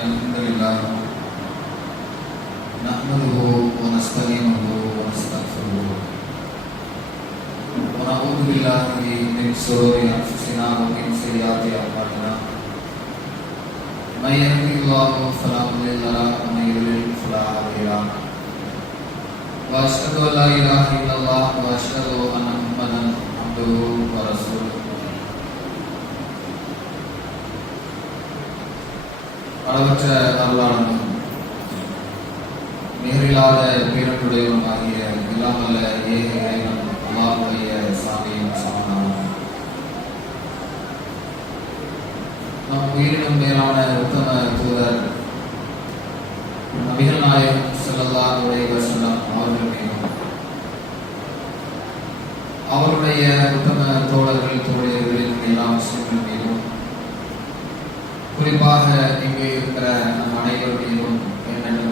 الحمد لله نحمده ونستعينه ونستغفره ونعوذ بالله من شرور انفسنا ومن سيئات اعمالنا من يهده الله فلا مضل له ومن يضلل فلا هادي له واشهد ان لا اله الا الله واشهد ان محمدا عبده ورسوله அளவற்ற அருளாளனும் நிகரில்லாத பேரன்புடையவனும் ஆகிய இல்லாமல்ல ஏக இறைவன் அல்லாஹ்வுடைய சாமியும் சமாதானமும் நம் உயிரினும் மேலான உத்தம தூதர் நபிகள் நாயகம் ஸல்லல்லாஹு அலைஹி வஸல்லம் அவர்கள் மீதும் அவருடைய உத்தம தோழர்கள் தோழியர்களின் எல்லா முஸ்லிம்கள் மீதும் குறிப்பாக இங்கே இருக்கிற நம் அனைவருடையும் என்னென்ன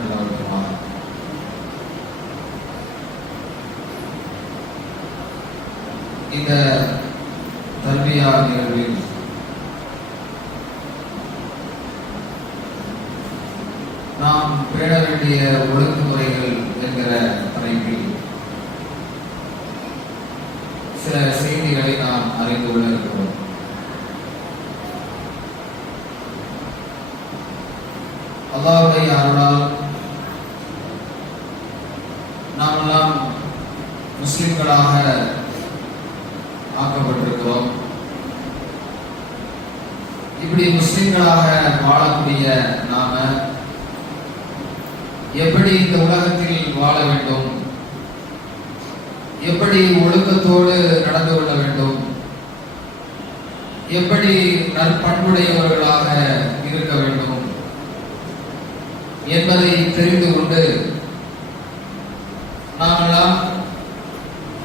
இந்த தர்பியா நிகழ்வில் நாம் பேண வேண்டிய ஒழுங்குமுறைகள் என்கிற தலைப்பில் சில செய்திகளை நாம் அறிந்து கொள்ள இருக்கிறோம். அல்லாஹ்வுடைய அருளால் நாமெல்லாம் முஸ்லிம்களாக ஆக்கப்பட்டிருக்கிறோம். இப்படி முஸ்லிம்களாக வாழக்கூடிய நாம எப்படி இந்த உலகத்தில் வாழ வேண்டும், எப்படி ஒழுக்கத்தோடு நடந்து கொள்ள வேண்டும், எப்படி நற்பண்புடையவர்களாக இருக்க வேண்டும் என்பதை தெரிந்து கொண்டு நாமெல்லாம்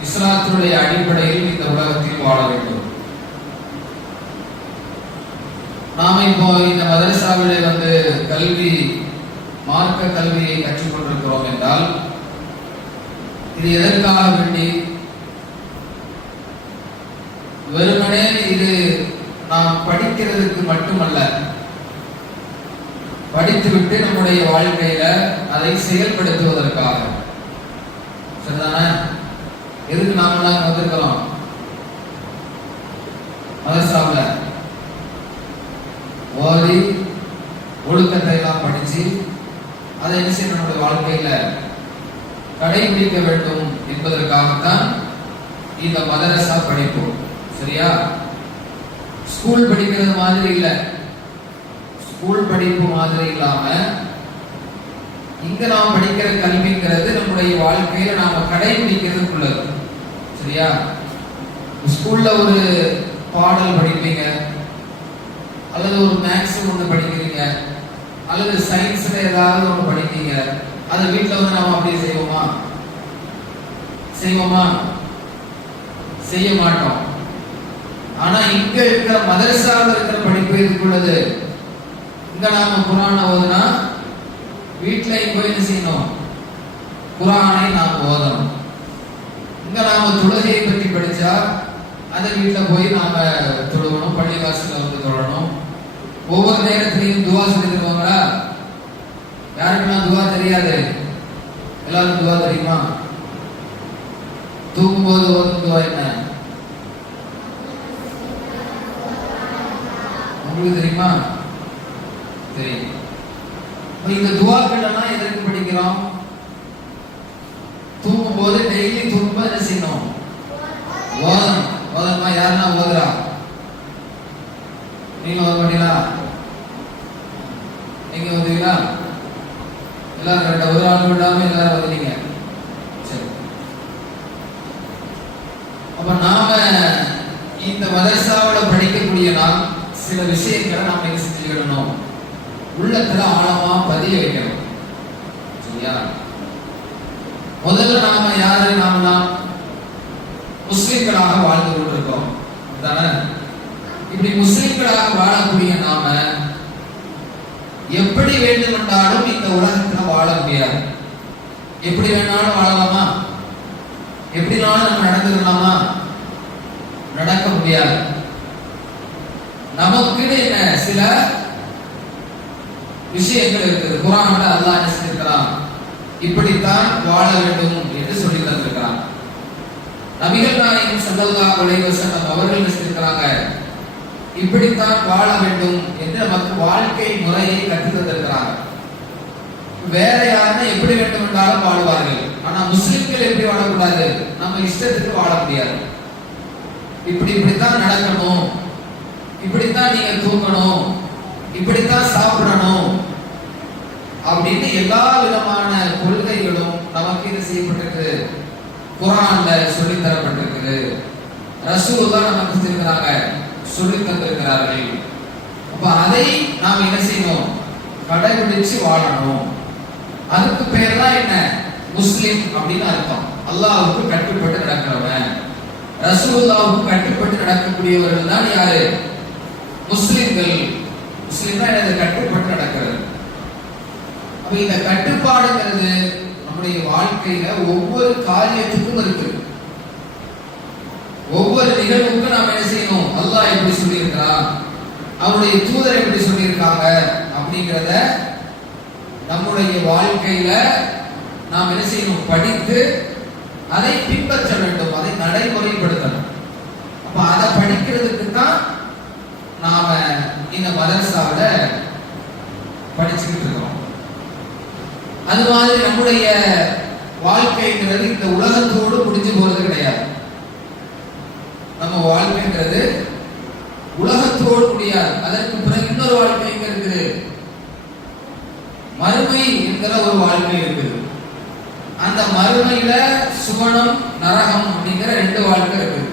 இஸ்லாத்தினுடைய அடிப்படையில் இந்த உலகத்தில் வாழ வேண்டும். நாம இப்போ இந்த மதரசாவிலே கல்வி மார்க்க கல்வியை கற்றுக்கொண்டிருக்கிறோம் என்றால் இது எதற்காக வேண்டி? வெறுமனே இது நாம் படிக்கிறதுக்கு மட்டுமல்ல, படித்துவிட்டு நம்முடைய வாழ்க்கையில அதை செயல்படுத்துவதற்காக. சரிதானே? எதுக்கு நாமெல்லாம் வந்திருக்கிறோம்? மதரசாவுல ஓதி ஒழுக்கத்தை எல்லாம் படிச்சு அதை என்ன செய்ய நம்முடைய வாழ்க்கையில கடைபிடிக்க வேண்டும் என்பதற்காகத்தான் இந்த மதரசா படிப்பு. சரியா? ஸ்கூல் படிக்கிறது மாதிரி இல்லை, ஸ்கூல் படிப்பு மாதிரி இல்லாம இங்க நாம் படிக்கிற கல்விங்கிறது நம்முடைய வாழ்க்கையில நாம கடைபிடிக்கிறதுக்குள்ளது. சரியா? ஸ்கூல்ல ஒரு பாடல் படிப்பீங்க, அல்லது ஒரு மேக்ஸ் ஒன்று படிக்கிறீங்க, அல்லது சயின்ஸ்ல ஏதாவது ஒன்று படிக்கிறீங்க. அதை வீட்டுல நாம அப்படியே செய்வோமா? செய்ய மாட்டோம். ஆனா இங்க இருக்கிற மதரசாவில் இருக்கிற படிப்பு இதுக்குள்ளது. இங்க நாம குர்ஆனை ஓதுனா வீட்டுல போய் என்ன செய்யணும்? குர்ஆனை நாம் ஓதணும். இங்க நாம தொழுகையை பற்றி படிச்சா அதை வீட்டுல போய் நாம தொழுகணும், பள்ளிவாசல்ல தொழணும். ஒவ்வொரு நேரத்திலையும் துவா சொல்லிருக்கோங்களா? யாருக்கெல்லாம் துவா தெரியாது? எல்லாரும் துவா தெரியுமா? தூங்கும்போது ஓதும் துவா என்ன உங்களுக்கு தெரியுமா? தெரியும். இந்த துவாக்கள்லாம் எதற்கு படிக்கிறோம்? தூங்கும் போது டெய்லி தூங்கும்போது என்ன செய்யணும்? ஓதணுமா? யாருன்னா ஓதுறா? நீங்க ஓத மாட்டீங்களா? நீங்க ஓதுவீங்களா? எல்லாரும் கரெக்டா ஒரு ஆள் விடாம எல்லாரும் ஓதுறீங்க. சரி. அப்ப நாம இந்த மதரசாவோட படிக்கக்கூடிய நாம் சில விஷயங்களை நாம என்ன செஞ்சுக்கணும்? உள்ளத்துல ஆழமா பதிய வைக்கணும். சரியா? முதல்ல நாம யாரு? நாம முஸ்லிம்களாக வாழ்ந்து கொண்டிருக்கோம் தானே? இப்படி முஸ்லிம்களாக வாழக்கூடிய நாம எப்படி வேண்டுமென்றாலும் இந்த உலகத்துல வாழ முடியாது. எப்படி வேணாலும் வாழலாமா? எப்படினாலும் நம்ம நடந்துக்கலாமா? நடக்க முடியாது. நமக்குன்னு என்ன சில விஷயங்கள் இருக்குது. குர்ஆன்ல அல்லாஹ் என்ன சொல்லியிருக்கிறான், இப்படித்தான் வாழ வேண்டும் என்று சொல்லி தந்திருக்கிறான். நபிகள் நாயகம் ஸல்லல்லாஹு அலைஹி வஸல்லம் அவர்கள் என்ன சொல்லியிருக்கிறாங்க, இப்படித்தான் வாழ வேண்டும் என்று நமக்கு வாழ்க்கை முறையை கற்றுத் தந்திருக்கிறாங்க. வேற யாருன்னா எப்படி வேண்டும் என்றாலும் வாழ்வார்கள். ஆனா முஸ்லிம்கள் எப்படி வாழக்கூடாது, நம்ம இஷ்டத்துக்கு வாழ முடியாது. இப்படித்தான் நடக்கணும், இப்படித்தான் நீங்க தூங்கணும், இப்படித்தான் சாப்பிடணும் அப்படின்னு எல்லா விதமான கொள்கைகளும் நமக்கு இது செய்யப்பட்டிருக்கு, குர்ஆன்ல சொல்லி தரப்பட்டிருக்குது. ரசூலுல்லாஹ் நமக்கு சொல்லிருக்காங்க, சொல்லி தந்திருக்கிறார்கள். அப்ப அதை நாம் என்ன செய்யணும், கடைபிடிச்சு வாழணும். அதுக்கு பேர் தான் என்ன, முஸ்லிம் அப்படின்னு அர்த்தம். அல்லாஹ்வுக்கு கட்டுப்பட்டு நடக்கிறவன், ரசூலுல்லாஹ்வுக்கு கட்டுப்பட்டு நடக்கக்கூடியவர்கள் தான் யாரு, முஸ்லிம்கள். முஸ்லிம்னா என்னது, கட்டுப்பட்டு நடக்கிறது. அப்ப இந்த கட்டுப்பாடுங்கிறது நம்முடைய வாழ்க்கையில ஒவ்வொரு காரியத்துக்கும் இருக்கு. ஒவ்வொரு நிகழ்வுக்கும் நாம் என்ன செய்யணும், அல்லாஹ் எப்படி சொல்லி இருக்கிறான், அவருடைய தூதர் எப்படி சொல்லி இருக்காங்க அப்படிங்கறத நம்முடைய வாழ்க்கையில நாம் என்ன செய்யணும், படித்து அதை பின்பற்ற வேண்டும், அதை நடைமுறைப்படுத்தணும். அப்ப அதை படிக்கிறதுக்கு தான் நாம இந்த மதரசாவில படிச்சுக்கிட்டு இருக்கிறோம். அது மாதிரி நம்முடைய வாழ்க்கைங்கிறது இந்த உலகத்தோடு முடிஞ்சு போறது கிடையாது. நம்ம வாழ்க்கைங்கிறது உலகத்தோடு முடியாது. அதற்கு பிறகு இன்னொரு வாழ்க்கை இங்க இருக்குது, மறுமை என்கிற ஒரு வாழ்க்கை இருக்குது. அந்த மறுமையில சுவனம் நரகம் அப்படிங்கிற ரெண்டு வாழ்க்கை இருக்குது.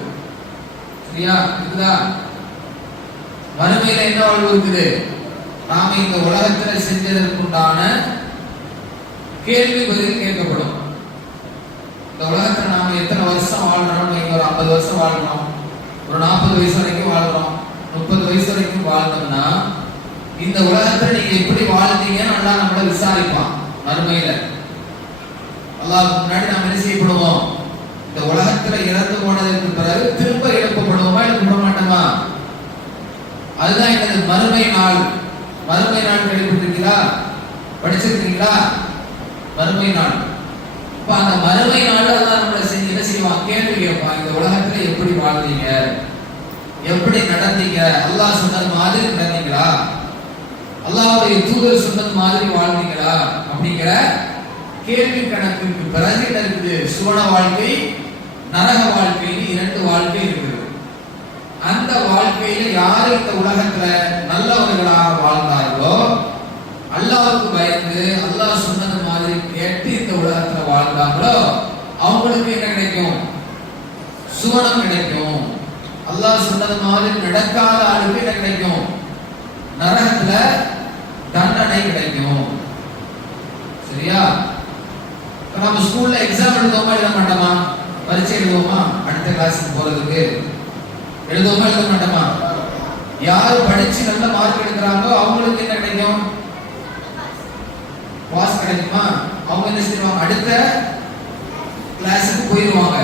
சரியா இருக்குதா? மறுமையில என்ன வாழ்வு இருக்குது, நாம இந்த உலகத்துல செஞ்சதற்குண்டான கேள்வி பதில் கேட்கப்படும். இந்த உலகத்துல நாம எத்தனை வருஷம் வாழ்றோம், ஒரு 50 வருஷம் வாழ்றோம், ஒரு 40 வயசு வரைக்கும் வாழ்றோம், 30 வயசு வரைக்கும் வாழ்ந்தோம்னா இந்த உலகத்துல நீங்க எப்படி வாழ்ந்தீங்கன்னு நல்லா நம்மள விசாரிப்பான் மறுமையில. அல்லாஹ்வுக்கு முன்னாடி நாம் என்ன செய்யப்படுவோம், இந்த உலகத்துல இறந்து போனதற்கு பிறகு திரும்ப எழுப்பப்படுவோமா, எழுப்பப்பட மாட்டோமா? அதுதான் என்னது மறுமை நாள். மறுமை நாள் கேள்விப்பட்டிருக்கீங்களா, படிச்சிருக்கீங்களா? மறுமை நாள். இப்ப அந்த மறுமை நாள் அல்லாஹ் நம்மள என்ன செய்வான், கேள்வி கேட்பான். இந்த உலகத்துல எப்படி வாழ்ந்தீங்க, எப்படி நடந்தீங்க, அல்லாஹ் சொன்னது மாதிரி நடந்தீங்களா, அல்லாஹ்வுடைய தூதர் சொன்னது மாதிரி வாழ்ந்தீங்களா அப்படிங்கிற கேள்வி கணக்குக்கு பிறகு இருக்குது சுவன வாழ்க்கை, நரக வாழ்க்கை, இரண்டு வாழ்க்கை இருக்குது. அந்த வாழ்க்கையில யாரு இந்த உலகத்துல நல்லவர்களாக வாழ்ந்தார்களோ, அல்லாஹ்வுக்கு பயந்து அல்லாஹ் சொன்னது மாதிரி கேட்டு இந்த உலகத்துல வாழ்ந்தாங்களோ, அவங்களுக்கு என்ன கிடைக்கும், சுவனம் கிடைக்கும். அல்லாஹ் சொன்னது மாதிரி நடக்காத ஆளுக்கு என்ன கிடைக்கும், நரகத்துல தண்டனை கிடைக்கும். சரியா? நம்ம ஸ்கூல்ல எக்ஸாம் எழுதுவோமா எழுத மாட்டோமா, பரீட்சை எழுதுவோமா, அடுத்த கிளாஸுக்கு போறதுக்கு எழுதுவோமா எழுத மாட்டோமா? யாரு படிச்சு நல்ல மார்க் எடுக்கிறாங்களோ அவங்களுக்கு என்ன கிடைக்கும், பாஸ் கிடைக்குமா? அவங்க என்ன செய்வாங்க, அடுத்த கிளாஸுக்கு போயிடுவாங்க.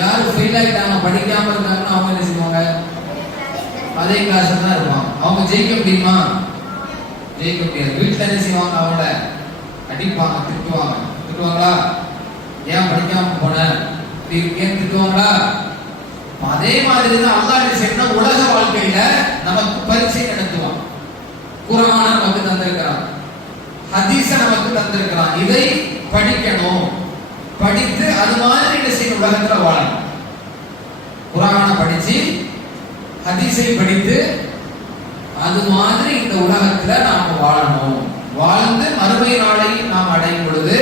யாரு ஃபெயில் ஆயிட்டாங்க, படிக்காம இருக்காங்கன்னா அவங்க என்ன செய்வாங்க, அதே கிளாஸ்ல தான் இருப்பாங்க. அவங்க ஜெயிக்க முடியுமா? ஜெயிக்க முடியாது. வீட்டுல என்ன செய்வாங்க, அவங்கள அடிப்பாங்க, திட்டுவாங்க. திட்டுவாங்களா? ஏன் படிக்காம போன, ஏன் திட்டுவாங்களா? அதே மாதிரி தான் அல்லாஹ் என்ன செய்யணும், உலக வாழ்க்கையில நமக்கு பரீட்சை நடத்துவான். குர்ஆனை நமக்கு தந்திருக்கிறான், ஹதீஸை நமக்கு தந்திருக்கிறான். இதை படிக்கணும், படித்து அது மாதிரி என்ன செய்யணும், உலகத்துல வாழணும். குர்ஆனை படிச்சு ஹதீஸை படித்து அது மாதிரி இந்த உலகத்துல நாம வாழணும். வாழ்ந்து மறுமை நாளை நாம் அடையும் பொழுது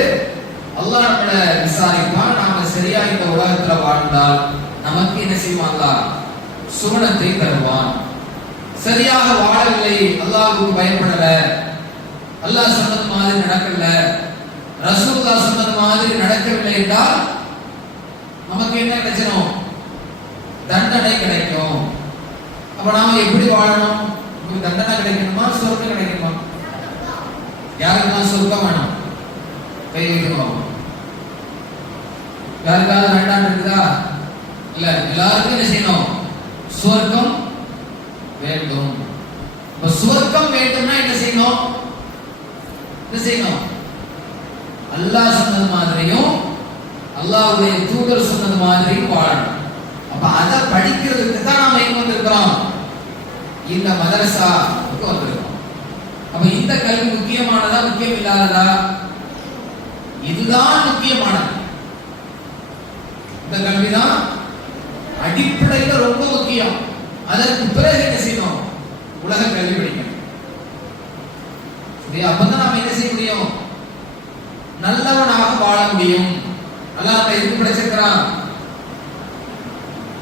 அல்லாஹ் நம்மளை விசாரிப்பான். நாம சரியா இந்த உலகத்துல வாழ்ந்தால் நமக்கு என்ன செய்வான், அல்லாஹ் சுவனத்தை தருவான். சரியாக வாழவில்லை, அல்லாஹ்வுக்கு பயப்படல, அல்லாஹ் சொன்னது மாதிரி நடக்கல, ரசூலுல்லாஹ் சொன்னது மாதிரி நடக்கவில்லை என்றால் நமக்கு என்ன கிடைக்கணும், தண்டனை கிடைக்கும். அப்ப நாம எப்படி வாழணும், நமக்கு தண்டனை கிடைக்கணுமா, சொர்க்கம் கிடைக்குமா? யாருக்கெல்லாம் சொர்க்கம் வேணும், கை வைக்கணும். யாருக்காவது வேண்டாம் இருக்குதா? இல்ல, எல்லாருக்கும் என்ன செய்யணும், சொர்க்கம் வேண்டும். இப்ப சொர்க்கம் வேண்டும்னா என்ன செய்யணும், என்ன செய்யணும்? அல்லாஹ் சொன்னது மாதிரியும் அல்லாஹ்வுடைய தூதர் சொன்னது மாதிரியும் வாழணும். அப்ப அதை படிக்கிறதுக்கு தான் நாம எங்க வந்திருக்கிறோம்? இந்த மதரசாவுக்கு வந்திருக்கோம். அப்ப இந்த கல்வி முக்கியமானதா முக்கியம் இல்லாததா? இதுதான் முக்கியமானது. இந்த கல்விதான் அடிப்படையில் ரொம்ப முக்கியம். அதற்கு பிறகு என்ன செய்யணும்? உலக கல்வி படிக்கணும். அப்பதான் நாம என்ன செய்ய முடியும்? நல்லவனாக வாழ முடியும். அல்லாஹ் எதுக்கு படைச்சிருக்கிறான்?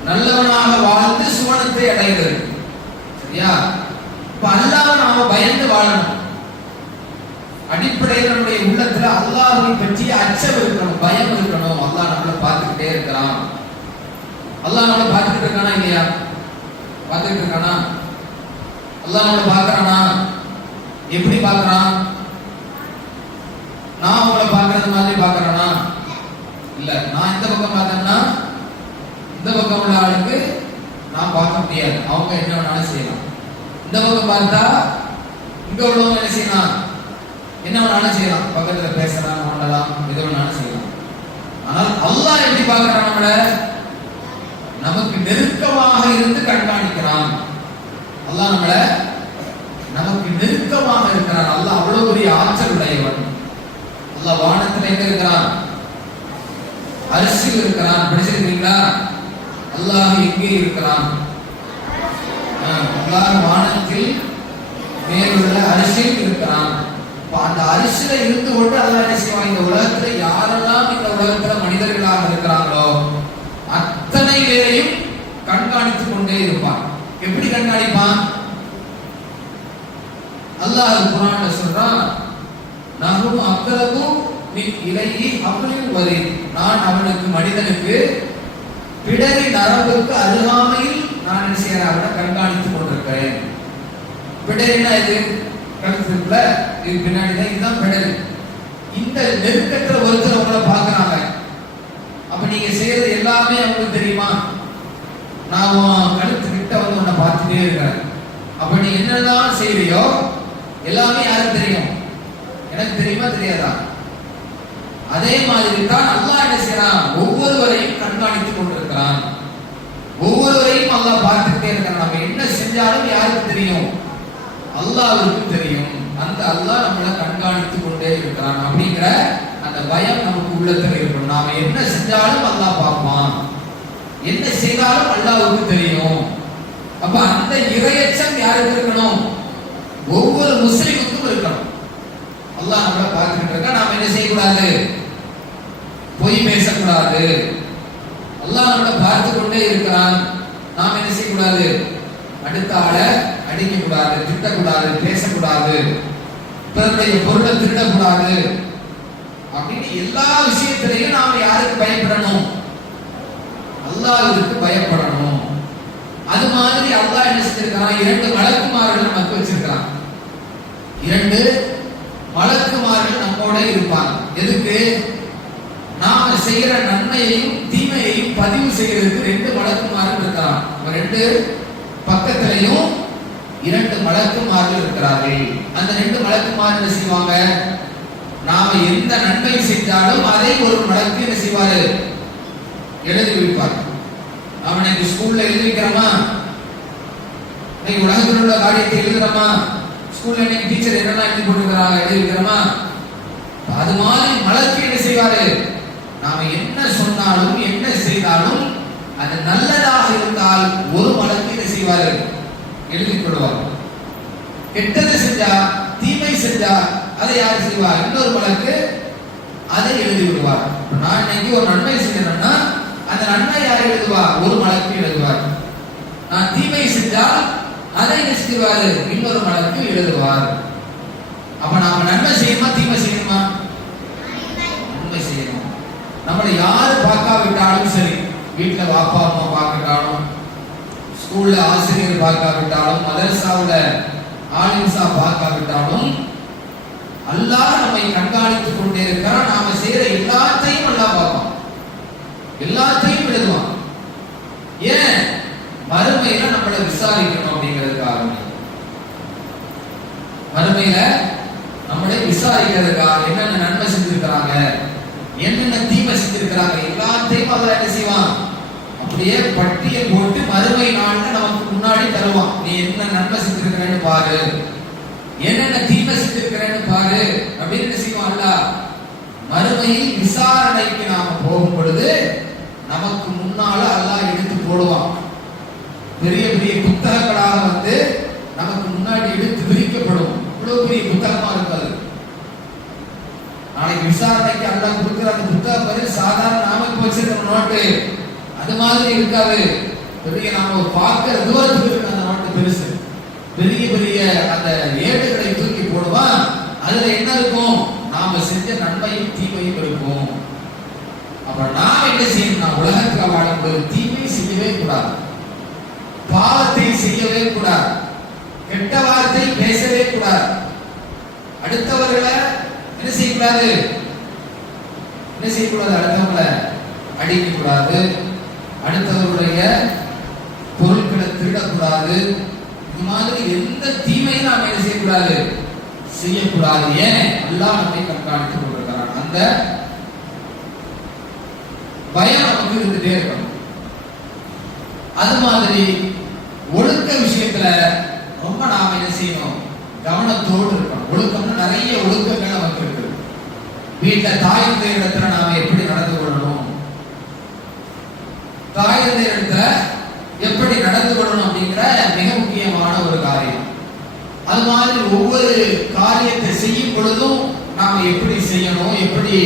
நல்லவனாக வாழ்ந்து சுவனத்தை அடைகிறது. சரியா? இப்ப அல்லாஹ்வை நாம பயந்து வாழணும். அடிப்படையில் நம்முடைய உள்ளத்துல அல்லாஹ்வை பற்றிய அச்சம் இருக்கணும், பயம் இருக்கணும். அல்லாஹ் நம்மளை பார்த்துக்கிட்டே இருக்கிறான். அல்லாஹ் நம்மளை பார்த்துக்கிட்டு இருக்கானா இல்லையா? பார்த்துக்கிட்டு இருக்கானா? அல்லாஹ் நம்மளை பார்க்கறானா? எப்படி பார்க்கறான்? நான் உங்களை பார்க்கறது மாதிரி பார்க்கறானா? இல்ல. நான் இந்த பக்கம் பார்த்தேன்னா இந்த பக்கம் உள்ள ஆளுக்கு நான் பார்க்க முடியாது. அவங்க என்ன வேணாலும் செய்யலாம். இந்த பக்கம் பார்த்தா இங்க உள்ளவங்க என்ன செய்யலாம்? என்ன வேணாலும் செய்யலாம். பக்கத்துல பேசலாம், நோண்டலாம், எது வேணாலும் செய்யலாம். ஆனால் அல்லாஹ் எப்படி பார்க்கறான்? நம்மள நமக்கு நெருக்கமாக இருந்து கண்காணிக்கிறான். அல்லாஹ் நம்மள நமக்கு நெருக்கமாக இருக்கிறான். அல்லாஹ் அவ்வளவு பெரிய ஆற்றல் உடையவன். அல்லாஹ் வானத்தில் எங்க இருக்கிறான்? அரிசியில் இருக்கிறான். படிச்சிருக்கீங்களா? அல்லாஹ் எங்கே இருக்கிறான்? அல்லாஹ் வானத்தில் மேலுள்ள அரிசியில் இருக்கிறான். அந்த அரிசியில இருந்து கொண்டு அல்லாஹ் என்ன செய்வான்? இந்த உலகத்துல யாரெல்லாம் இந்த உலகத்துல மனிதர்களாக இருக்கிறாங்களோ அத்தனை பேரையும் கண்காணித்துக் கொண்டே இருப்பான். எப்படி கண்காணிப்பான்? அல்லாஹ் குர்ஆன்ல சொல்றான், நஹும் அக்ரபு மின் இலைஹி ஹப்லின் வரீத். நான் அவனுக்கு மனிதனுக்கு பிடரி நரம்புக்கு அருகாமையில் நான் என்ன செய்யறேன்? அவனை கண்காணித்துக் கொண்டிருக்கிறேன். பிடரினா இது கழுத்துல இது பின்னாடி தான், இதுதான் பிடரி. இந்த நெருக்கத்துல ஒருத்தர் உங்களை பார்க்கறாங்க. அப்ப நீங்க செய்யறது எல்லாமே அவங்களுக்கு தெரியுமா? நான் கழுத்து கிட்ட வந்து உன்னை பார்த்துட்டே இருக்கிறேன். அப்ப நீ என்னதான் செய்யறியோ எல்லாமே யாருக்கு தெரியும்? எனக்கு தெரியுமா தெரியாதா? அதே மாதிரி தான் அல்லாஹ் என்ன செய்யறான்? ஒவ்வொருவரையும் கண்காணித்துக் கொண்டிருக்கிறான். ஒவ்வொருவரையும் அல்லாஹ் பார்த்துட்டே இருக்கிறான். நம்ம என்ன செஞ்சாலும் யாருக்கு தெரியும்? அல்லாஹ்வுக்கு தெரியும். அந்த அல்லாஹ் நம்மளை கண்காணித்துக் கொண்டே இருக்கிறான் அப்படிங்கிற அந்த பயம் நமக்கு உள்ளத்துல இருக்கணும். நாம என்ன செஞ்சாலும் அல்லாஹ் பார்ப்பான், என்ன செய்தாலும் அல்லாஹ்வுக்கு தெரியும். அப்ப அந்த இறையச்சம் யாருக்கு இருக்கணும்? ஒவ்வொரு முஸ்லிமுக்கும் இருக்கணும். அல்லாஹ் நம்மளை பார்த்துட்டு இருக்கா. நாம என்ன செய்யக்கூடாது? பொய் பேசக்கூடாது. அல்லாஹ் நம்மளை பார்த்து கொண்டே இருக்கிறான். நாம் என்ன செய்யக்கூடாது? அடுத்த ஆளை அடிக்க கூடாது, திட்டக்கூடாது, பேசக்கூடாது, பிறருடைய பொருளை திருடக்கூடாது. அப்படின்னு எல்லா விஷயத்திலையும் நாம யாருக்கு பயப்படணும்? அல்லாஹ்வுக்கு பயப்படணும். அது மாதிரி அல்லாஹ் என்ன செஞ்சிருக்கான்? 2 மலக்குமார்கள் நமக்கு வச்சிருக்கான். 2 மலக்குமார்கள் நம்மோட இருப்பாங்க. எதுக்கு? நாம செய்யற நன்மையையும் தீமையையும் பதிவு செய்யறதுக்கு 2 மலக்குமார்கள் இருக்கிறான். 2 பக்கத்திலையும் 2 மலக்குமார்கள் இருக்கிறார்கள். அந்த 2 மலக்குமார்கள் என்ன செய்வாங்க? நாம எந்த நன்மை செஞ்சாலும் அதை ஒரு மலக்கு என்ன செய்வாரு? எழுதி வைப்பார். நாம இன்னைக்கு ஸ்கூல்ல எழுதி வைக்கிறோமா? இன்னைக்கு உலகத்தில் உள்ள காரியத்தை எழுதுறோமா? ஸ்கூல்ல இன்னைக்கு டீச்சர் என்னெல்லாம் எழுதி போட்டுக்கிறாங்க எழுதி வைக்கிறோமா? அது மாதிரி மலக்கு என்ன செய்வாரு? நாம என்ன சொன்னாலும் என்ன செய்தாலும் அது நல்லதாக இருந்தால் ஒரு மலக்கு என்ன செய்வாரு? எழுதி கொள்வார். கெட்டது செஞ்சா, தீமை செஞ்சா அதை யார் செய்வார்? இன்னொரு மலக்கு அதை எழுதி விடுவார். நான் இன்னைக்கு ஒரு நன்மை செஞ்சேன்னா அந்த நன்மை யார் எழுதுவா? ஒரு மலக்கு எழுதுவார். நான் தீமை செஞ்சால் அதை என்ன செய்வாரு? இன்னொரு மலக்கு எழுதுவார். அப்ப நாம நன்மை செய்யணுமா தீமை செய்யணுமா? நன்மை செய்யணும். நம்மளை யாரு பார்க்காவிட்டாலும் சரி, வீட்டுல பாப்பா அம்மா பார்க்கட்டாலும், ஸ்கூல்ல ஆசிரியர் பார்க்காவிட்டாலும், மதரசாவுல ஆலிம்சா பார்க்காவிட்டாலும் அல்லாஹ் நம்மை கண்காணித்துக் கொண்டே இருக்கிறான். நாம செய்யற எல்லாத்தையும் அல்லாஹ் பார்ப்பான், எல்லாத்தையும் எழுதுவான். ஏன்? மறுமையில நம்மளை விசாரிக்கணும் அப்படிங்கிறதுக்காக. மறுமையில நம்மளை விசாரிக்கிறதுக்காக என்னென்ன நன்மை செஞ்சிருக்கிறாங்க, என்னென்ன தீமை செஞ்சிருக்கிறாங்க, எல்லாத்தையும் அதில் என்ன செய்வான், அப்படியே பட்டியல் போட்டு மறுமை நாள்ல நமக்கு முன்னாடி தருவான். நீ என்ன நன்மை செஞ்சிருக்கிறேன்னு பாரு, என்னென்ன தீமை செஞ்சிருக்கிறேன்னு பாரு அப்படின்னு என்ன செய்வான் அல்லாஹ். மறுமையில் விசாரணைக்கு நாம போகும் பொழுது நமக்கு முன்னால அல்லாஹ் எடுத்து போடுவான். பெரிய பெரிய புத்தகங்களாக வந்து நமக்கு முன்னாடி எடுத்து விரிக்கப்படும். இவ்வளவு பெரிய புத்தகமா இருக்காது. நாளைக்கு விசாரணைக்கு அல்லாஹ் கொடுக்கிற அந்த புத்தகம் வந்து சாதாரண நாம இப்ப வச்சிருக்கிற நோட்டு அது மாதிரி இருக்காது. பெரிய நாம பார்க்கிற தூரத்துக்கு இருக்கு அந்த நோட்டு பெருசு. பெரிய பெரிய அந்த ஏடுகளை தூக்கி போடுவான். அதுல என்ன இருக்கும், நாம செஞ்ச நன்மையும் தீமையும் இருக்கும். அப்ப நாம் என்ன செய்யணும், உலகத்தில் வாழும்போது தீமை செய்யவே கூடாது, பாவத்தை செய்யவே கூடாது, கெட்ட வார்த்தை பேசவே கூடாது, அடுத்தவர்களை என்ன செய்யக்கூடாது, என்ன செய்யக்கூடாது, அடுத்தவங்களை அடிக்க கூடாது, அடுத்தவர்களுடைய பொருட்களை திருடக்கூடாது. இந்த மாதிரி எந்த தீமையும் நாம் என்ன செய்யக்கூடாது, செய்யக்கூடாது. ஏன், அல்லாஹ் நம்மை கண்காணித்துக் கொண்டிருக்கிறான். அந்த பயம் நமக்கு இருந்துட்டே இருக்கணும். அது மாதிரி ஒழுக்க விஷயத்துல ரொம்ப நாம என்ன செய்யணும், கவனத்தோடு இருக்கணும். ஒழுக்கம்னு நிறைய ஒழுக்கங்கள் நமக்கு இருக்கு. வீட்டுல தாய் இடத்துல நாம எப்படி நடந்து கொள்ளணும், தாய் இடத்துல எப்படி நடந்து கொள்ளணும் அப்படிங்கிற மிக முக்கியமான ஒரு காரியம். அது மாதிரி ஒவ்வொரு காரியத்தை செய்யும் பொழுதும் நாம எப்படி செய்யணும், எப்படி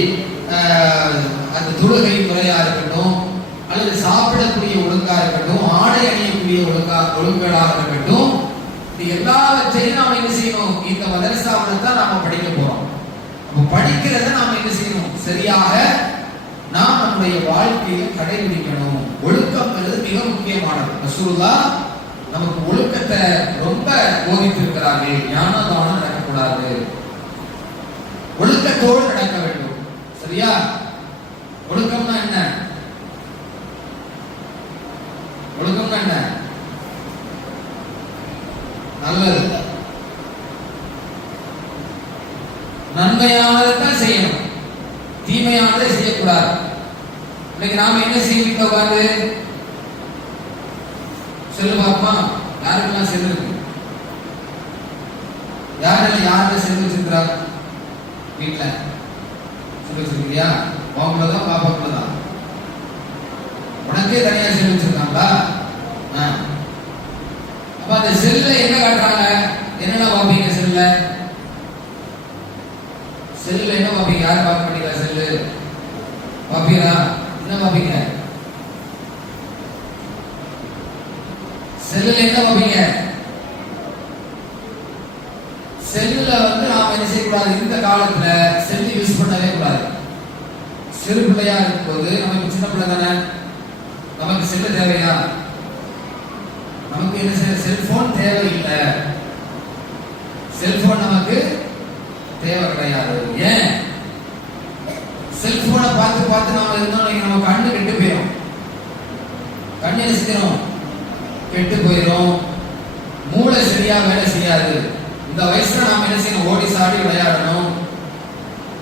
அந்த தொழுகை முறையா இருக்கட்டும், அல்லது சாப்பிடக்கூடிய ஒழுங்கா இருக்கட்டும், ஆடை அணியக்கூடிய ஒழுங்கலாக இருக்கட்டும், இது எல்லாவற்றையும் நாம என்ன செய்யணும், இந்த மதரசாவில் தான் நாம படிக்க போறோம். அப்ப படிக்கிறத நாம என்ன செய்யணும், சரியாக நாம் நம்முடைய வாழ்க்கையில் கடைபிடிக்கணும். ஒழுக்கம் மிக முக்கியமானது. ரசூலுல்லாஹ் நமக்கு ஒழுக்கத்தை ரொம்ப போதித்திருக்கிறார்கள். ஞானதானம் நடக்கக்கூடாது, ஒழுக்கத்தோடு நடக்க வேண்டும். சரியா? ஒழுக்கம்னா என்ன, ஒழுக்கம்னா என்ன, நல்லது நன்மையானதான் செய்யணும், தீமையானதை செய்யக்கூடாது. இன்னைக்கு நாம என்ன செய்ய உட்காந்து செல்லு பார்ப்போமா? யாருக்கெல்லாம் செல்லு இருக்கு? யாரெல்லாம் செல்லு வச்சிருக்கிறாங்க? வீட்டுல செல்லு வச்சிருக்கியா? அவங்களதான் பாப்பாக்குள்ளதான். உனக்கே தனியா செல்லு வச்சிருக்காங்களா? அப்ப அந்த செல்ல என்ன காட்டுறாங்க, என்னென்ன பார்ப்பீங்க செல்ல? செல்ல என்ன பார்ப்பீங்க? யாரும் பார்க்க மாட்டீங்களா? செல்லு பார்ப்பீங்களா? என்ன பார்ப்பீங்க? செல்லுல என்ன பார்ப்பீங்க? செல்லுல வந்து நாம என்ன செய்யக்கூடாது, இந்த காலத்துல செல்லு யூஸ் பண்ணவே கூடாது. சிறு பிள்ளையா இருக்கும்போது, நமக்கு சின்ன பிள்ளை தானே, நமக்கு செல்லு தேவையா? நமக்கு என்ன செய்ய, செல்போன் தேவையில்லை. செல்போன் நமக்கு தேவை கிடையாது. ஏன், செல்போனை பார்த்து பார்த்து நாம இருந்தோம், நம்ம கண்ணு கெட்டு போயிடும். கண்ணு என்ன செய்யணும், கெட்டு போயிடும். மூளை சரியா வேலை செய்யாது. இந்த வயசுல நாம என்ன செய்யணும், ஓடி சாடி விளையாடணும்,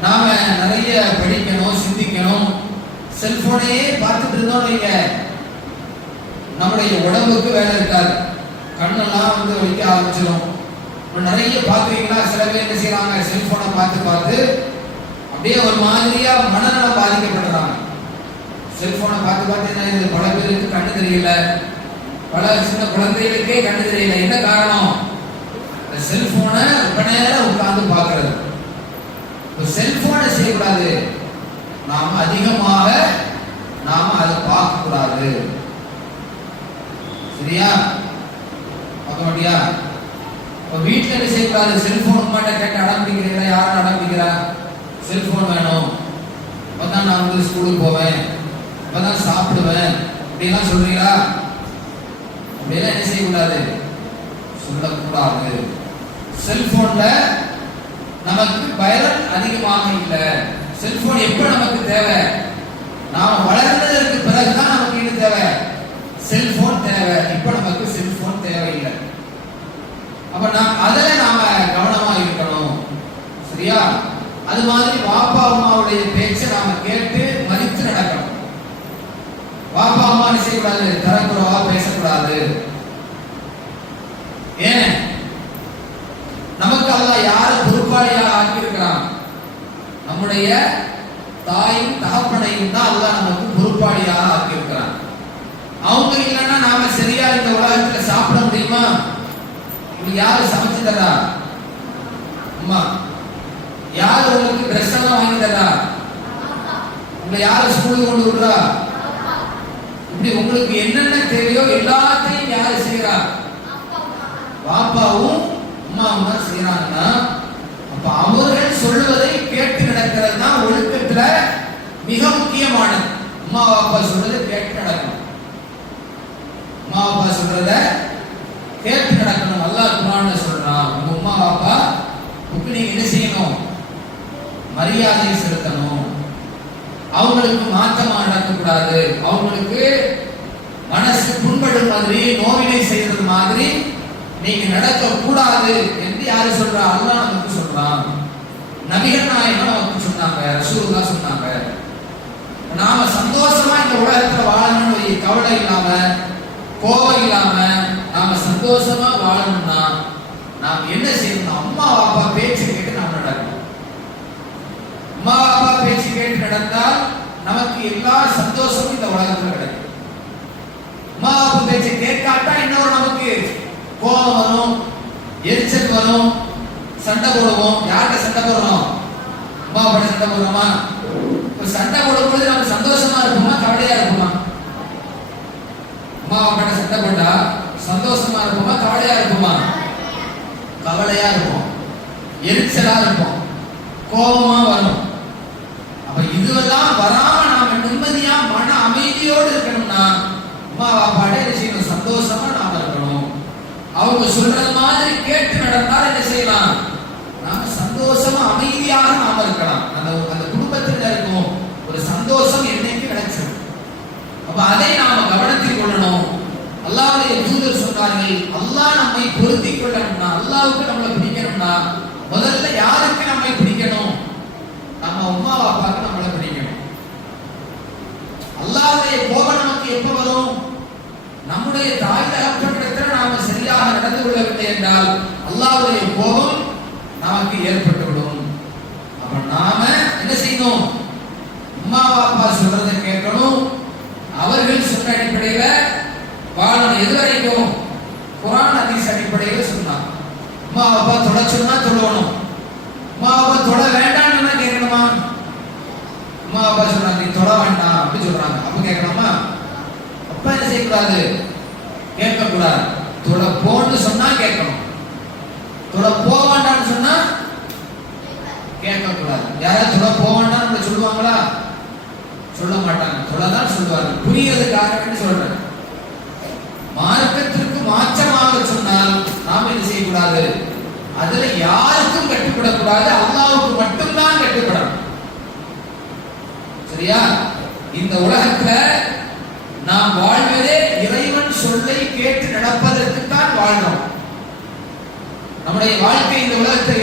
நாம நிறைய படிக்கணும், சிந்திக்கணும். செல்போனையே பார்த்துட்டு இருந்தோம் நீங்க, நம்முடைய உடம்புக்கு வேலை இருக்காது. கண்ணெல்லாம் வந்து வலிக்க ஆரம்பிச்சிடும். நிறைய பாக்குறீங்களா, சில பேர் என்ன செய்யறாங்க, செல்போனை பார்த்து பார்த்து அப்படியே ஒரு மாதிரியா மனநலம் பாதிக்கப்படுறாங்க. செல்போனை பார்த்து பார்த்து என்ன, பல பேருக்கு கண்ணு தெரியல, பல சின்ன குழந்தைகளுக்கே கண்ணு தெரியல. என்ன காரணம், செல்போனை ரொம்ப நேரம் உட்கார்ந்து பார்க்கிறது. செல்போனை செய்யக்கூடாது, நாம அதிகமாக நாம அதை பார்க்க கூடாது. சரியா? பார்க்க மாட்டியா? வீட்டுல என்ன செய்யக்கூடாது, செல்போன் மாட்ட கேட்டு அடம்பிக்கிறீங்களா? யாரும் அடம்பிக்கிறா? செல்போன் வேணும், அப்பதான் நான் வந்து ஸ்கூலுக்கு போவேன், அப்பதான் சாப்பிடுவேன் அப்படிலாம் சொல்றீங்களா? அப்படியெல்லாம் என்ன செய்யக்கூடாது, சொல்லக்கூடாது. செல்போன்ல நமக்கு பயன் அதிகமாக இல்லை. செல்போன் எப்ப நமக்கு தேவை, நாம வளர்ந்ததற்கு பிறகுதான் நமக்கு இது தேவை, செல்போன் தேவை. இப்ப நமக்கு செல்போன் தேவையில்லை. அப்ப நாம் அதில் நாம கவனமா இருக்கணும். மாதிரி வாப்பா அம்மாவுடைய பேச்சை நாம கேட்டு மதித்து நடக்கணும். வாப்பா அம்மா என்ன செய்யக்கூடாது? தரக்குறவா பேசக்கூடாது. ஏன்? நமக்கு அல்லாஹ் யார பொறுப்பாளியாக ஆக்கியிருக்கிறான்? நம்முடைய தாயும் தகப்பனையும் தான் அல்லாஹ் நமக்கு பொறுப்பாளியாக ஆக்கியிருக்கிறான். அவங்க இல்லைன்னா நாம சரியா இந்த உலகத்துல சாப்பிட முடியுமா? உங்களுக்கு யாரு சமைச்சு தரா? அம்மா. யாரு உங்களுக்கு ட்ரெஸ் எல்லாம் வாங்கி தரா? உங்களை யாரு ஸ்கூலுக்கு கொண்டு விடுறா? இப்படி உங்களுக்கு என்னென்ன தேவையோ எல்லாத்தையும் யாரு செய்யறா? பாப்பாவும் அம்மாவும் தான் செய்யறாங்கன்னா, அப்ப அவர்கள் சொல்லுவதை கேட்டு நடக்கிறது தான் ஒழுக்கத்துல மிக முக்கியமானது. அம்மா பாப்பா சொல்றதை கேட்டு நடக்கணும். அம்மா பாப்பா சொல்றத கேட்டு நடக்கணும். அல்லாஹ் குர்ஆன்ல சொல்றான், உங்க அம்மா பாப்பா நீங்க என்ன செய்யணும்? மரியாதை செலுத்தணும். அவங்களுக்கு மாற்றமா நடக்கக்கூடாது. அவங்களுக்கு மனசு புண்படும் மாதிரி, நோவினை செய்யறது மாதிரி நீங்க நடக்க கூடாது என்று யாரு சொல்றா? அல்லாஹ் நமக்கு சொல்றான். நபிகள் நாயகம் நமக்கு சொன்னாங்க, ரசூலுல்லாஹ் சொன்னாங்க. நாம சந்தோஷமா இந்த உலகத்துல வாழணும்னு கவலை இல்லாம, கோபம் இல்லாம நாம சந்தோஷமா வாழணும்னா நாம் என்ன செய்யணும்? அம்மா அப்பா பேச்சு கேட்டு நாம் நடக்கணும். அம்மா அப்பா பேச்சு கேட்டு நடந்தால் நமக்கு எல்லா சந்தோஷமும் இந்த உலகத்துல கிடைக்கும். அம்மா அப்பா பேச்சு கேட்காட்டா இன்னொரு நமக்கு கோபம் வரும், எரிச்சல் வரும், சண்டை போடுவோம். யார்கிட்ட சண்டை போடுறோம்? அம்மா அப்பா சண்டை போடுறோமா? சண்டை போடும்போது நம்ம சந்தோஷமா இருப்போமா கவலையா இருப்போமா? அம்மா அப்பா சண்டை போட்டா சந்தோஷமா இருப்போமா கவலையா இருப்போமா? கவலையா இருப்போம், எரிச்சலா இருப்போம், கோபமா வரும். அப்ப இதுவெல்லாம் வராம நாம நிம்மதியா மன அமைதியோடு இருக்கணும்னா அம்மா அப்பாட என்ன செய்யணும்? சந்தோஷமா நாம இருக்கணும். அவங்க சொல்றது மாதிரி கேட்டு நடந்தால் என்ன செய்யலாம்? நாம சந்தோஷமா அமைதியாக நாம இருக்கலாம். அந்த குடும்பத்தில் இருக்கும் ஒரு சந்தோஷம் என்னைக்கு கிடைச்சிடும். அப்ப அதை நாம கவனத்தில் கொள்ளணும். அல்லாஹ்வுடைய தூதர் சொன்னார்கள், அல்லாஹ் நம்மை பொருத்திக் கொள்ளணும்னா, அல்லாஹ்வுக்கு நம்மளை பிடிக்கணும்னா முதல்ல யாருக்கு நம்மை பிடிக்கணும்? நம்ம அம்மா அப்பாவுக்கு நம்மளை பிடிக்கணும். அல்லாஹ்வுடைய கோபம் நமக்கு எப்ப வரும்? நம்முடைய தாய் தகப்பனிடத்தில் நாம சரியாக நடந்து கொள்ளவில்லை என்றால் அல்லாஹ்வுடைய கோபம் நமக்கு ஏற்பட்டுவிடும். அப்ப நாம என்ன செய்யணும்? அம்மா அப்பா சொல்றதை கேட்கணும். அவர்கள் சொன்ன அடிப்படையில வாழணும். எது வரைக்கும்? குர்ஆன் ஹதீஸ் அடிப்படையில் சொன்னாங்க. அம்மா அப்பா தொட சொன்னா தொழணும். அம்மா அப்பா தொட வேண்டாம்னு கேட்கணுமா? அம்மா அப்பா சொல்றாங்க நீ தொட வேண்டாம் அப்படி சொல்றாங்க, அப்ப கேட்கணுமா? அப்பா என்ன செய்யக்கூடாது? கேட்கக்கூடாது. தொட போன்னு சொன்னா கேட்கணும். தொட போக வேண்டாம்னு சொன்னா கேட்கக்கூடாது. யாராவது தொட போக வேண்டாம்னு சொல்லுவாங்களா? சொல்ல மாட்டாங்க. தொலைதான் சொல்லுவாங்க. புரியறதுக்காக சொல்றேன். மார்க்கத்திற்கு மாற்றமாக சொன்னால் நாம என்ன செய்யக்கூடாது? அதுல யாருக்கும் கட்டுப்படக்கூடாது. அல்லாஹ்வுக்கு மட்டும்தான் கட்டுப்படணும். சரியா? இந்த உலகத்துல நாம் வாழ்வதே இறைவன் சொல்லை கேட்டு நடப்பதற்கு தான் வாழ்றோம். நம்முடைய வாழ்க்கை இந்த உலகத்துல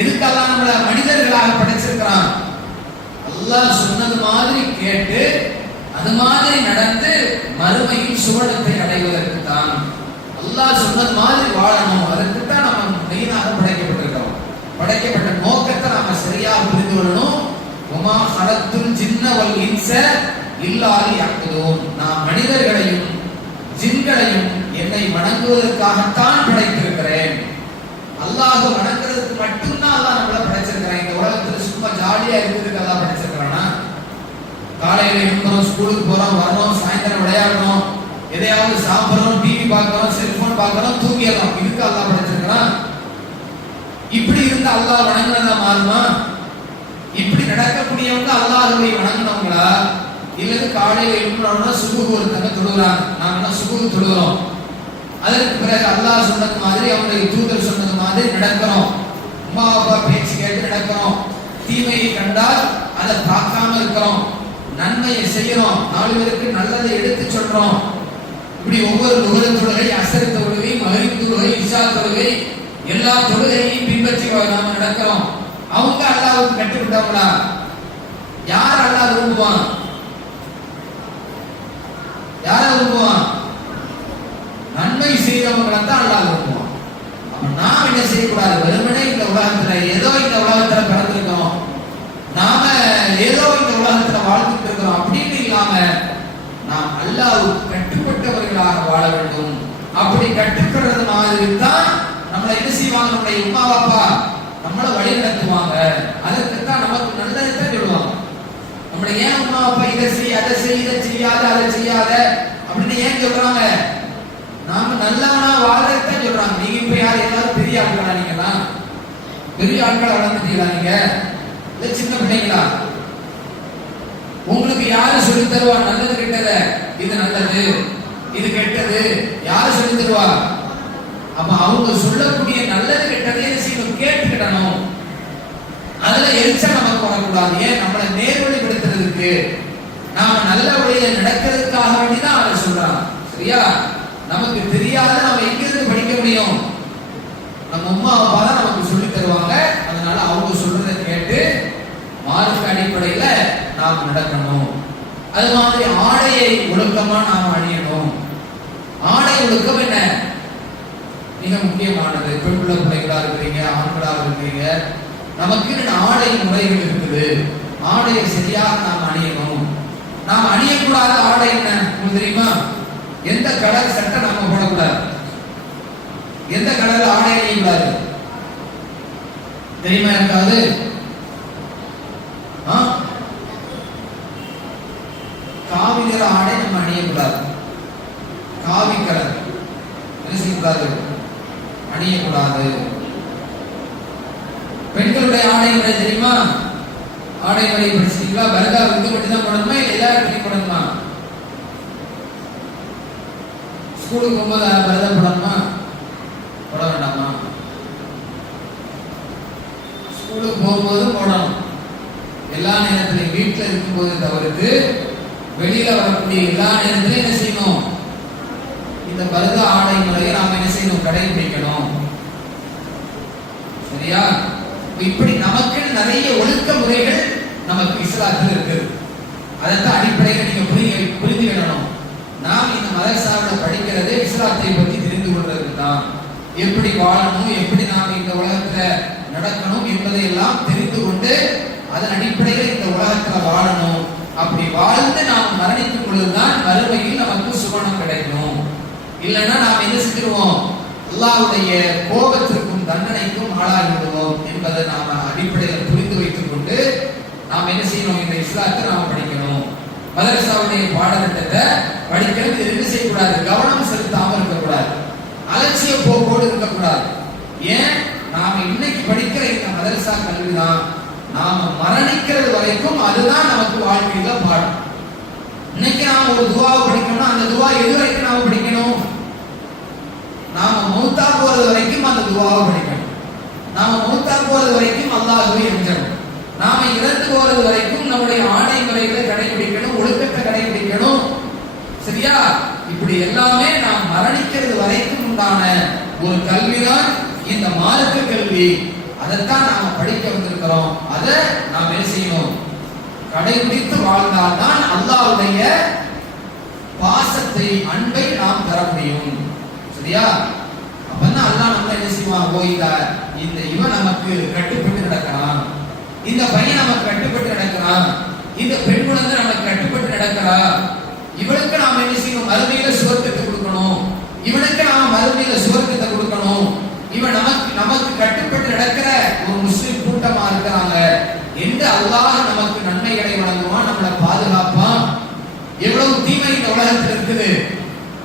எதுக்கெல்லாம் நம்மள மனிதர்களாக படைச்சிருக்கிறான்? அல்லாஹ் சொன்னது மாதிரி கேட்டு அது மாதிரி நடந்து மறுமையில் சுவனத்தை அடைவதற்கு தான். அல்லாஹ் சொன்னது மாதிரி வாழணும். அதற்கு தான் நம்ம மெயினாக படைக்கப்பட்டிருக்கிறோம். படைக்கப்பட்ட நோக்கத்தை நாம சரியா புரிந்து கொள்ளணும். வமா ஹலத்துல் ஜின்ன வல் இன்ஸ இல்லா லியஅ்புதூன். நான் மனிதர்களையும் ஜின்களையும் என்னை வணங்குவதற்காகத்தான் படைத்திருக்கிறேன். அல்லாஹ் வணங்குறதுக்கு மட்டும்தான் அல்லாஹ் நம்மள படைச்சிருக்கிறான். இந்த உலகத்துல சும்மா ஜாலியா இருக்கிறதுக்கு அல்லாஹ் படைச்சிருக்கிறானா? காலையில எழும்புறோம், ஸ்கூலுக்கு போறோம், வர்றோம், சாயந்தரம் விளையாடுறோம், எதையாவது சாப்பிடுறோம், டிவி பார்க்கிறோம், செல்போன் பார்க்கிறோம், தூங்கிடலாம். இதுக்கு அல்லாஹ் படைச்சிருக்கிறான். இப்படி இருந்து அல்லாஹ் வணங்குறதா மாறுமா? இப்படி நடக்கக்கூடியவங்க அல்லாஹ்வை வணங்குனவங்களா? இல்லது காலையில எழும்புறோம்னா சுபுஹ் ஒருத்தங்க தொழுகிறாங்க, நாம சுபுஹ் தொழுகிறோம், அதற்கு பிறகு அல்லாஹ் சொன்னது மாதிரி அவருடைய தூதர் சொன்னது மாதிரி நடக்கிறோம், அம்மா அப்பா பேச்சு கேட்டு நடக்கிறோம், தீமையை கண்டால் அதை பார்க்காம இருக்கிறோம், நன்மையை செய்யறோம், 4 பேருக்கு நல்லதை எடுத்து சொல்றோம். இப்படி ஒவ்வொரு நுகர் தொழுகை, அசர் தொழுகை, மகரிப் தொழுகை, இஷா தொழுகை எல்லா தொழுகையையும் பின்பற்றி நாம நடக்கிறோம். அவங்க அல்லாஹ்வுக்கு கட்டுப்பட்டவங்களா? யார் அல்லாஹ் விரும்புவான்? யாரை விரும்புவான்? நன்மை செய்யறவங்களை தான் அல்லாஹ் விரும்புவான். அப்ப நாம் என்ன செய்யக்கூடாது? வெறுமனே இந்த உலகத்துல ஏதோ இந்த உலகத்துல பிறந்திருக்கோம், நாம ஏதோ இந்த உலகத்துல வாழ்ந்துட்டு இருக்கிறோம் அப்படின்னு இல்லாம நாம் அல்லாஹ்வுக்கு கட்டுப்பட்டவர்களாக வாழ வேண்டும். அப்படி கட்டுப்படுறது மாதிரி தான் நம்மளை என்ன செய்வாங்க? நம்முடைய உமா அப்பா நம்மளை வழி நடத்துவாங்க. அதற்கு தான் நமக்கு நல்லதுதான் சொல்லுவாங்க. நம்முடைய ஏன் உமா அப்பா இதை செய், அதை செய், இதை செய்யாத, அதை செய்யாத அப்படின்னு ஏன் சொல்றாங்க? நாம நல்லவனா வாழ்றதுதான் சொல்றாங்க. நீங்க இப்ப யார் எல்லாரும் பெரிய ஆட்களா? நீங்களா பெரிய ஆட்களை வளர்ந்துட்டீங்களா? நீங்க இல்ல சின்ன பிள்ளைங்களா? உங்களுக்கு யாரு சொல்லி தருவா நல்லது கெட்டத? இது நல்லது, இது கெட்டது யாரு சொல்லி தருவா? அப்ப அவங்க சொல்லக்கூடிய நல்லது கெட்டதை கேட்டுக்கிடணும். அதுல எரிச்சல் நமக்கு வரக்கூடாது. ஏன்? நம்மளை நேர்வழிப்படுத்துறதுக்கு, நாம நல்ல வழியில நடக்கிறதுக்காக வேண்டிதான் அதை சொல்றாங்க. சரியா? நமக்கு தெரியாத நம்ம எங்கிருந்து படிக்க முடியும்? நம்ம அம்மா அப்பா தான் நமக்கு சொல்லி தருவாங்க. அதனால அவங்க சொல்றதை கேட்டு மார்க்க அடிப்படையில நாம் நடக்கணும். அது மாதிரி ஆடையை ஒழுக்கமா நாம் அணியணும். ஆடை ஒழுக்கம் என்ன? மிக முக்கியமானது. பெண் பிள்ளைகளா இருக்கிறீங்க, ஆண்களாக இருக்கிறீங்க, நமக்கு ஆடை முறைகள் இருக்குது. ஆடையை சரியாக நாம் அணியணும். நாம் அணியக்கூடாத ஆடை என்ன உங்களுக்கு தெரியுமா? எந்த கலர் சட்டை நம்ம போடக்கூடாது, எந்த கலர் ஆடை அணியக்கூடாது தெரியுமா? இருக்காது. காவி நிற ஆடை நம்ம அணியக்கூடாது. காவி கலர் என்ன செய்யக்கூடாது? அணியக்கூடாது. பெண்களுடைய ஆடை முறை தெரியுமா? ஆடை முறை படிச்சிட்டீங்களா? பர்கா வந்து மட்டும்தான் போடணுமா, இல்லை எல்லாரும் போடணுமா? ஸ்கூலுக்கு போகும்போது பர்கா போடணுமா, போட வேண்டாமா? ஸ்கூலுக்கு போகும்போது போடணும். எல்லா நேரத்திலையும் வீட்டில் இருக்கும்போது தவிர்த்து வெளியில வரக்கூடிய எல்லா நேரத்திலையும் என்ன செய்யணும்? இந்த பர்கா ஆடை முறையை நாம் என்ன செய்யணும்? கடைபிடிக்கணும். சரியா? இப்படி நமக்கு நிறைய ஒழுக்க முறைகள் நமக்கு இஸ்லாத்தில் இருக்குது. அதைத்தான் அடிப்படையில் நீங்க புரிஞ்சுக்கணும். நாம் இந்த மதரசாவில் படிக்கிறது இஸ்லாத்தை பற்றி தெரிந்து கொள்வதற்கு தான். எப்படி வாழணும், எப்படி நாம் இந்த உலகத்துல நடக்கணும் என்பதை எல்லாம் தெரிந்து கொண்டு அதன் அடிப்படையில் இந்த உலகத்துல வாழணும். அப்படி வாழ்ந்து நாம் மரணிக்கும் பொழுதுதான் மறுமையில் நமக்கு சுவனம் கிடைக்கும். இல்லைன்னா நாம் என்ன செஞ்சிருவோம்? அல்லாஹ்வுடைய கோபத்திற்கும் தண்டனைக்கும் ஆளாகிவிடுவோம் என்பதை நாம அடிப்படையில் புரிந்து வைத்துக் கொண்டு நாம் என்ன செய்யணும்? இந்த இஸ்லாத்தை நாம் படிக்கணும். மதரசாவுடைய பாடத்திட்டத்தை படிக்கிறது என்ன செய்யக்கூடாது? கவனம் செலுத்தாமல் இருக்கக்கூடாது, அலட்சிய போக்கோடு இருக்கக்கூடாது. ஏன்? நாம இன்னைக்கு படிக்கிற இந்த மதரசா கல்விதான் நாம மரணிக்கிறது வரைக்கும் அதுதான் நமக்கு வாழ்க்கையில பாடம். இன்னைக்கு நாம ஒரு துவாவை படிக்கணும்னா அந்த துவா எது வரைக்கும் நாம படிக்கணும்? நாம மௌத்தா போறது வரைக்கும் அந்த துவாவை படிக்கணும். நாம மௌத்தா போறது வரைக்கும் அல்லாஹ்வை எஞ்சணும். நாம இறந்து போறது வரைக்கும் நம்முடைய ஆடை முறைகளை கடைபிடிக்கணும், ஒழுக்கத்தை கடைபிடிக்கணும். சரியா? இப்படி எல்லாமே நாம் மரணிக்கிறது வரைக்கும் உண்டான ஒரு கல்விதான் இந்த மார்க்க கல்வி. அதைத்தான் நாம படிக்க வந்திருக்கிறோம். அதை நாம் என்ன செய்யணும்? கடைபிடித்து வாழ்ந்தால்தான் அல்லாஹ்வுடைய பாசத்தை, அன்பை நாம் பெற முடியும். சரியா? அப்பதான் அல்லாஹ் நம்ம என்ன செய்வான்? இந்த இவன் நமக்கு கட்டுப்பட்டு நடக்கிறான், இந்த பையன் நமக்கு கட்டுப்பட்டு நடக்கிறான், இந்த பெண் குழந்தை நமக்கு கட்டுப்பட்டு நடக்கிறா, இவனுக்கு நாம என்ன செய்யணும்? மறுமையில சுவர்க்கத்தை கொடுக்கணும், இவனுக்கு நாம மறுமையில சுவர்க்கத்தை கொடுக்கணும், இவன் நமக்கு கட்டுப்பட்டு நடக்கிற ஒரு முஸ்லிம் கூட்டமா இருக்கிறாங்க என்று அல்லாஹ் நமக்கு நன்மைகளை வழங்குவான், நம்மளை பாதுகாப்பான். எவ்வளவு தீமை இந்த உலகத்தில் இருக்குது,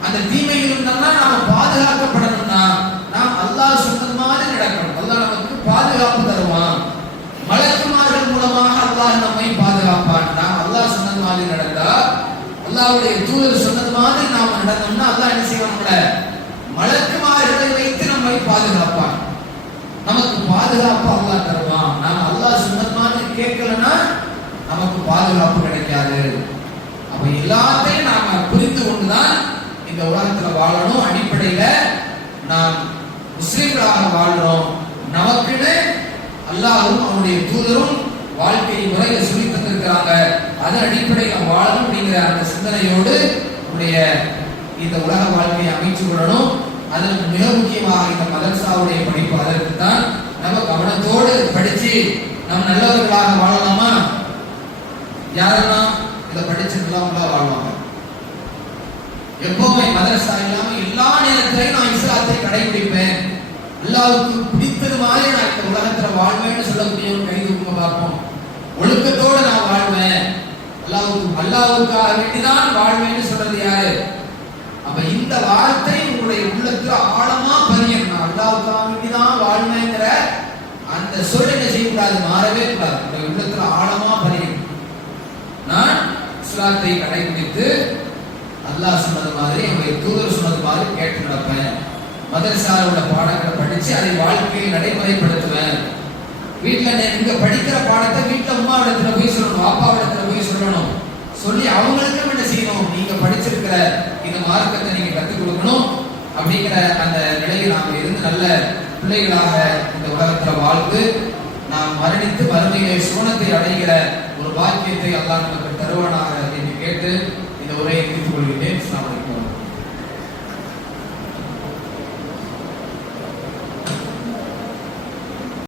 அந்த தீமையில் இருந்தா நாம பாதுகாக்கப்படணும்னா நாம் அல்லாஹ் சொன்னது மாதிரி நடக்கணும். அல்லாஹ் நமக்கு பாதுகாப்பு தருவான். மலக்குமார்கள் மூலமாக அல்லாஹ் நம்மை பாதுகாப்பான். நாம் அல்லாஹ் சொன்னது மாதிரி நடந்தா, அல்லாஹ்வுடைய தூதர் சொன்னது மாதிரி நாம நடந்தோம்னா அல்லாஹ் என்ன செய்வான்? மலக்குமார்களை வைத்து நம்மை பாதுகாப்பான். நமக்கு பாதுகாப்பு அல்லாஹ் தருவான். நாம் அல்லாஹ் சொன்னது மாதிரி கேட்கலன்னா நமக்கு பாதுகாப்பு கிடைக்காது. அப்ப எல்லாத்தையும் நாம புரிந்து கொண்டுதான் இந்த உலகத்துல வாழணும். அடிப்படையில நாம் முஸ்லிம்களாக வாழ்றோம். நமக்குன்னு அல்லாஹ்வும் அவனுடைய அல்லாஹ்வுடைய தூதரும் வாழ்க்கை முறையை சொல்லி தந்திருக்கிறாங்க. அதன் அடிப்படையில் வாழணும் அப்படிங்கிற அந்த சிந்தனையோடு நம்முடைய இந்த உலக வாழ்க்கையை அமைச்சு கொள்ளணும். அதற்கு மிக முக்கியமாக இந்த மதரசாவுடைய படிப்பு. அதற்கு தான் நம்ம கவனத்தோடு படிச்சு நம்ம நல்லவர்களாக வாழலாமா? யாரெல்லாம் இதை படிச்சு நல்லவங்களா வாழ்வாங்க? எப்பவுமே மதரசா இல்லாம எல்லா நேரத்திலையும் நான் இஸ்லாத்தை கடைபிடிப்பேன், அல்லாஹ்வுக்கு பிடித்தது மாதிரி நான் இந்த உலகத்துல வாழ்வேன்னு சொல்லக்கூடியவன் கை தூக்க பார்ப்போம். ஒழுக்கத்தோடு நான் வாழ்வேன், அல்லாஹ்வுக்காக வேண்டிதான் வாழ்வேன்னு சொல்றது யாரு? அப்ப இந்த வார்த்தை உங்களுடைய உள்ளத்துல ஆழமா பதியணும். நான் அல்லாஹ்வுக்காக வேண்டிதான் வாழ்வேங்கிற அந்த சொல் என்ன செய்யக்கூடாது, மாறவே கூடாது. உங்களுடைய உள்ளத்துல ஆழமா பதியணும். நான் இஸ்லாத்தை கடைபிடித்து அல்லாஹ் சொன்னது மாதிரி அவருடைய தூதர் சொன்னது மாதிரி கேட்டு நடப்பேன். மதரசாவோட பாடங்களை படிச்சு அதை வாழ்க்கையை நடைமுறைப்படுத்துவேன். வீட்டுல இங்க படிக்கிற பாடத்தை வீட்டுல அம்மா இடத்துல போய் சொல்லணும், அப்பா இடத்துல போய் சொல்லணும். சொல்லி அவங்களுக்கும் என்ன செய்யணும், நீங்க படிச்சிருக்கிற இந்த மார்க்கத்தை நீங்க கற்றுக் கொடுக்கணும். அப்படிங்கிற அந்த நிலையில் நாம் இருந்து நல்ல பிள்ளைகளாக இந்த உலகத்துல வாழ்ந்து நாம் மரணித்து மறுமையை சுவனத்தை அடைகிற ஒரு பாக்கியத்தை அல்லாஹ் நமக்கு தருவானாக என்று கேட்டு இந்த உரையை முடித்துக் கொள்கிறேன். அஸ்ஸலாமு அலைக்கும்.